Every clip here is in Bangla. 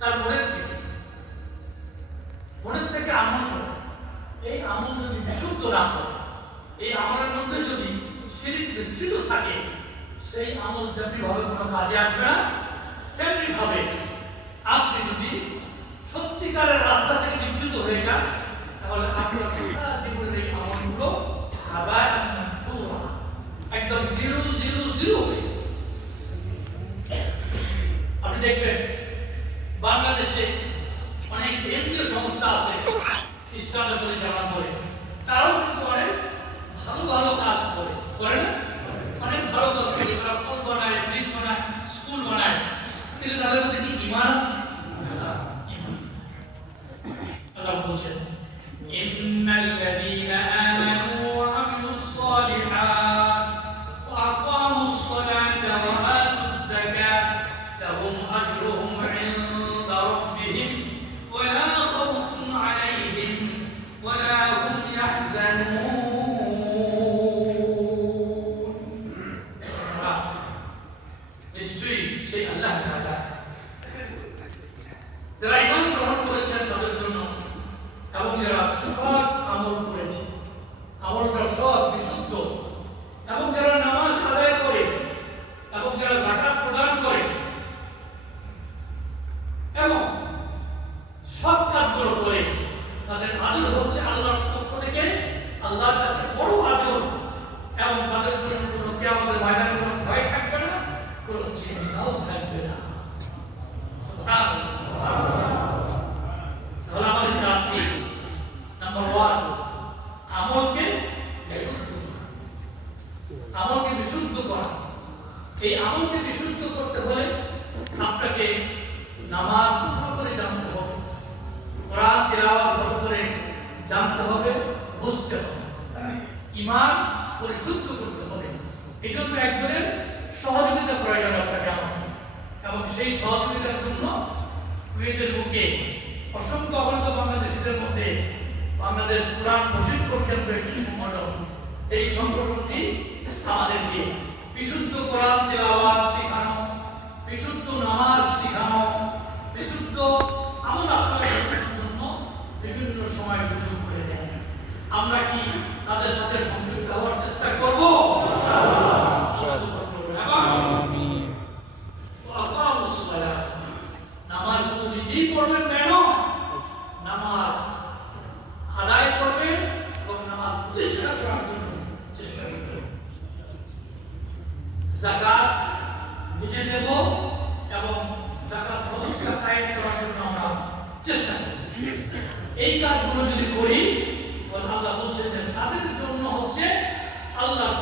তার মনের থেকে আমল হয়। এই আমল যদি বিশুদ্ধ না হয়, এই আমলের মধ্যে যদি শিরক মিশ্রিত থাকে, সেই আমল যেমনিভাবে কোনো কাজে আসবে না, তেমনি ভাবে আপনি যদি সত্যিকারের রাস্তা থেকে বিচ্যুত হয়ে যান, তাহলে আপনার সারা জীবনের এই আমলগুলো একদম 0 হয়ে যাবে। আপনি দেখবেন বাংলাদেশে অনেক এনজিও সংস্থা আছে, খ্রিস্টানরা পরিচালনা করে, তারাও কিন্তু অনেক ভালো ভালো কাজ করে না? অনেক ভালো কাজ করে, তারা পুল বানায়, ব্রিজ বানায়, স্কুল বানায়, কিন্তু তাদের মধ্যে কি ঈমান আছে? আল্লাহ বলছেন, ইন্নাল্লাযীনা আমানু ওয়া আমিলুস সালিহাত ওয়া আকামুস সালাতা ওয়া আতুজ যাকাত লাহুম আজরুহুম ইনদা রাব্বিহিম ওয়া লা খাউফুন আলাইহিম ওয়া লা হুম ইয়াহজানুন। নিশ্চয়ই সেই আল্লাহ তাআলা যারা ঈমান গ্রহণ করেছেন তাদের জন্য, এবং যারা সৎ আমল করেছে, আমলটা সৎ বিশুদ্ধ, এবং যারা নামাজ আদায় করে, এবং যারা যাকাত প্রদান করে, এবং সৎ কাজগুলো করে, তাদের আজর হচ্ছে আল্লাহর পক্ষ থেকে, আল্লাহর কাছে বড় আজর, এবং তাদের জন্য কোনো কিয়ামতের ময়দানে কোনো ভয় থাকবে না, কোনো চিন্তাও থাকবে না। সুবহানাল্লাহ। তাহলে আমাদের কাজ কি? নাম্বার 1, আমলকে বিশুদ্ধ করা। এই আমলকে বিশুদ্ধ করতে হলে আপনাকে নামাজ ভালো করে জানতে হবে, কোরআন তিলাওয়াত ভালো করে জানতে হবে, বুঝতে হবে, ঈমান পরিশুদ্ধ করতে হবে। এই জন্য একজনের সহযোগিতা প্রয়োজন আপনাকে আমাকে, এবং সেই সহযোগিতার জন্য কুয়েতের বুকে অসংখ্য অবৈধ বাংলাদেশিদের মধ্যে বাংলাদেশ কোরআন প্রশিক্ষণ কেন্দ্র একটি সংগঠন, এই সংগঠনটি আমাদেরকে বিশুদ্ধ কোরআন তিলাওয়াত শেখানো, বিশুদ্ধ নামাজ শেখানো, বিশুদ্ধ আমল আখলাকের জন্য বিভিন্ন সময় সুযোগ করে দেয়। আমরা কি তাদের সাথে সম্পৃক্ত হওয়ার চেষ্টা করব? নামাজ শুধু নিজেই পড়বেন তাই নয়, নামাজ আদায় করবেন এবং নামাজ প্রতিষ্ঠা করার জন্য চেষ্টা করবেন। যাকাত নিজে দেব এবং যাকাত ব্যবস্থা কায়েম করার জন্য আমরা চেষ্টা করব। এই কাজগুলো যদি করি, তাহলে আল্লাহ বলছেন যে তাদের জন্য হচ্ছে আল্লাহর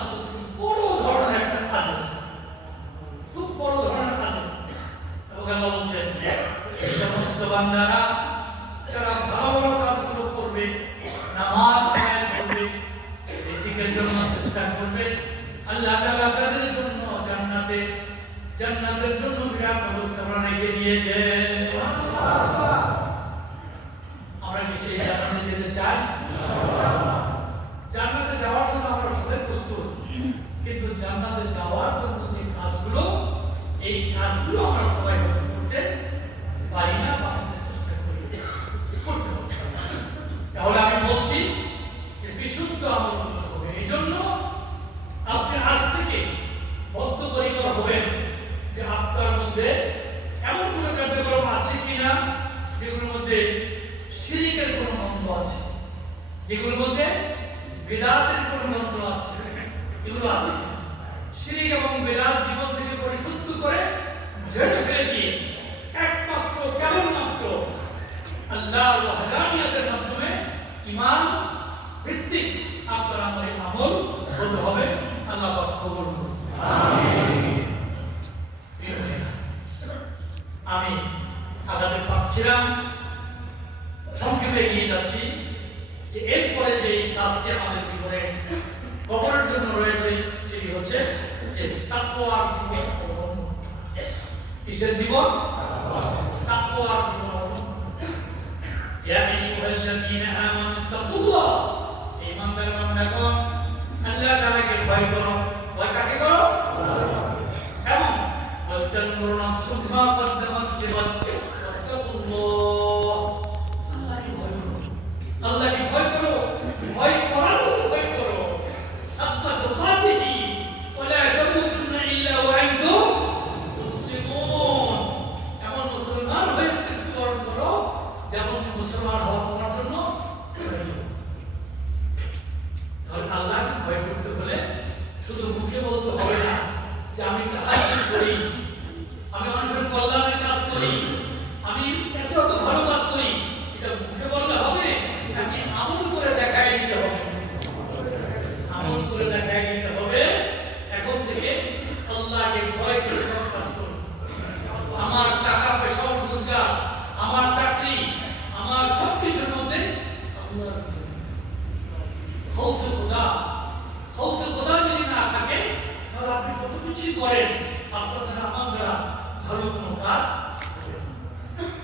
বড় ধরনের একটা কাজ, খুব বড় ধরনের কাজ। এবং আল্লাহ বলছেন এই সমস্ত বান্দারা যারা ভালো ভালো কাজগুলো করবে, নামাজ আদায় করবে, রিজিকের জন্য চেষ্টা করবে, আল্লাহ তাআলা তাদের জন্য জান্নাতের জন্য বিরাট ব্যবস্থাপনা রেখে দিয়েছে। আমরা কি সেই জান্নাতে যেতে চাই? জান্নাতে যাওয়ার জন্য আমরা সবাই প্রস্তুত, কিন্তু জান্নাতে যাওয়ার জন্য যে কাজগুলো, এই কাজগুলো আমরা সবাই করতে পারি না বা করতে চেষ্টা করি, করতে হবে। তাহলে আমি বলছি যে বিশুদ্ধ আমল করতে হবে। এই জন্য আপনি আজ থেকে বদ্ধপরিকর হবেন যে আপনার মধ্যে এমন কোনো কার্যক্রম আছে কিনা যেগুলোর মধ্যে শিরকের কোনো গন্ধ আছে, যেগুলোর মধ্যে বিদআতের কোনো গন্ধ আছে, এগুলো আছে। শিরক এবং বিদআত জীবন থেকে পরিশুদ্ধ করে ঝেড়ে ফেলে দিয়ে একমাত্র কেবলমাত্র আল্লাহর ওয়াহদানিয়তের মাধ্যমে ঈমান ভিত্তিক আপনার আমলে আমল হতে হবে। আল্লাহ পাক কবুল করুন। আমিন। আমি আগামী পাচ্ছিলাম, সংক্ষেপে এগিয়ে যাচ্ছি যে এরপরে যে কাজটি আমাদের জীবনে কবরের জন্য রয়েছে, সেটি হচ্ছে যে তাকওয়ার জীবন। কিসের জীবন? তাকওয়ার জীবন। ইয়া আইয়ুহাল্লাযীনা আমানু তাকুল্লাহ, ঈমানদার বান্দাগণ আল্লাহ তাআলাকে ভয় করো। ভয় কাকে করো? এবং ওয়াতাকুরুনা সুবহা কদ্দামাত লিগাদ, ওয়াতাকু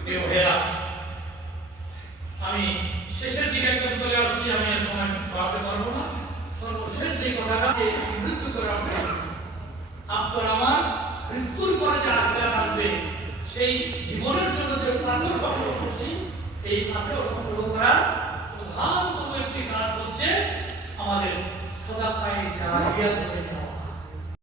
প্রিয় ভাইয়েরা, আমি শেষের দিকে একদম চলে আসছি, আমি আর সময় বাড়াতে পারবো না। সর্বশেষ যে কথাটা, মৃত্যু করার পরে আপনার আমার মৃত্যুর পরে যে আখেরাত আসবে, সেই জীবনের জন্য যে পাথর সংগ্রহ করছি, এই পাথর সংগ্রহ করার প্রধানতম একটি কাজ হচ্ছে আমাদের সাদাকায়ে জারিয়া করে যাওয়া।